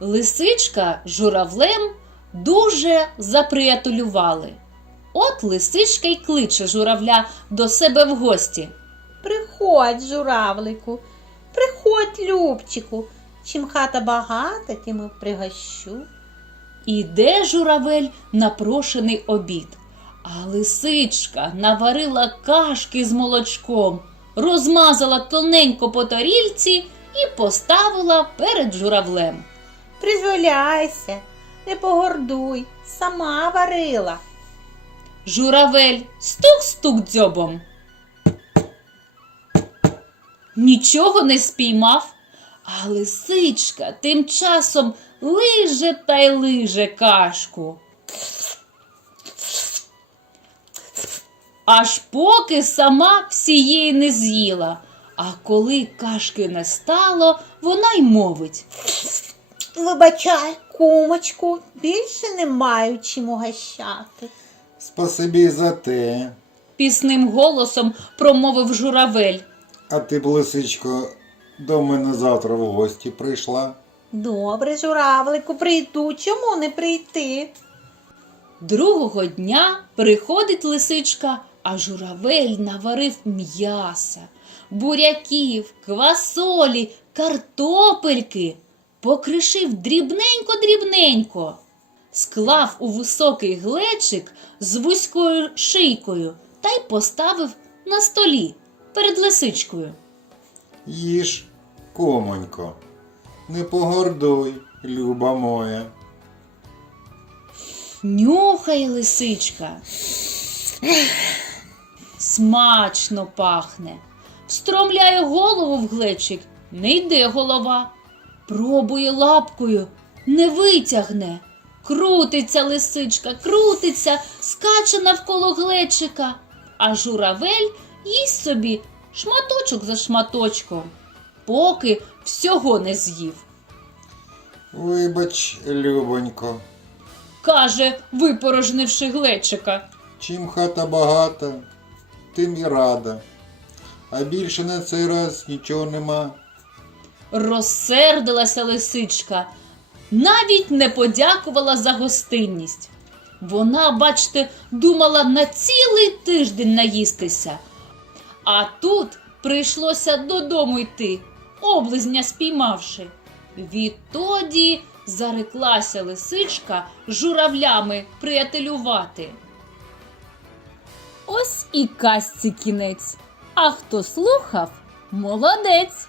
Лисичка з журавлем дуже заприятелювали. От лисичка й кличе журавля до себе в гості. Приходь, журавлику, приходь, Любчику. Чим хата багата, тим і пригощу. Іде журавель на прошений обід. А лисичка наварила кашки з молочком, розмазала тоненько по тарільці і поставила перед журавлем. Призволяйся, не погордуй, сама варила. Журавель стук-стук дзьобом. Нічого не спіймав, а лисичка тим часом лиже та й лиже кашку. Аж поки сама всієї не з'їла. А коли кашки не стало, вона й мовить. Вибачай, кумочку, більше не маю чим угощати. Спасибі за те. Пісним голосом промовив журавель. А ти б, лисичко, до мене завтра в гості прийшла. Добре, журавлику, прийду, чому не прийти? Другого дня приходить лисичка, а журавель наварив м'яса, буряків, квасолі, картопельки, покришив дрібненько-дрібненько, склав у високий глечик з вузькою шийкою та й поставив на столі перед лисичкою. Їж, комонько, не погордуй, люба моя. Нюхає лисичка. Смачно пахне. Встромляє голову в глечик, не йде голова. Пробує лапкою, не витягне. Крутиться лисичка, крутиться, скаче навколо глечика, а журавель їсть собі шматочок за шматочком, поки всього не з'їв. Вибач, любонько, Каже, випорожнивши глечика. чим хата багата, тим і рада. А більше на цей раз нічого нема. Розсердилася лисичка, навіть не подякувала за гостинність. Вона, бачте, думала на цілий тиждень наїстися. А тут прийшлося додому йти, облизня спіймавши. Відтоді зареклася лисичка журавлями приятелювати. Ось і казці кінець. А хто слухав, молодець.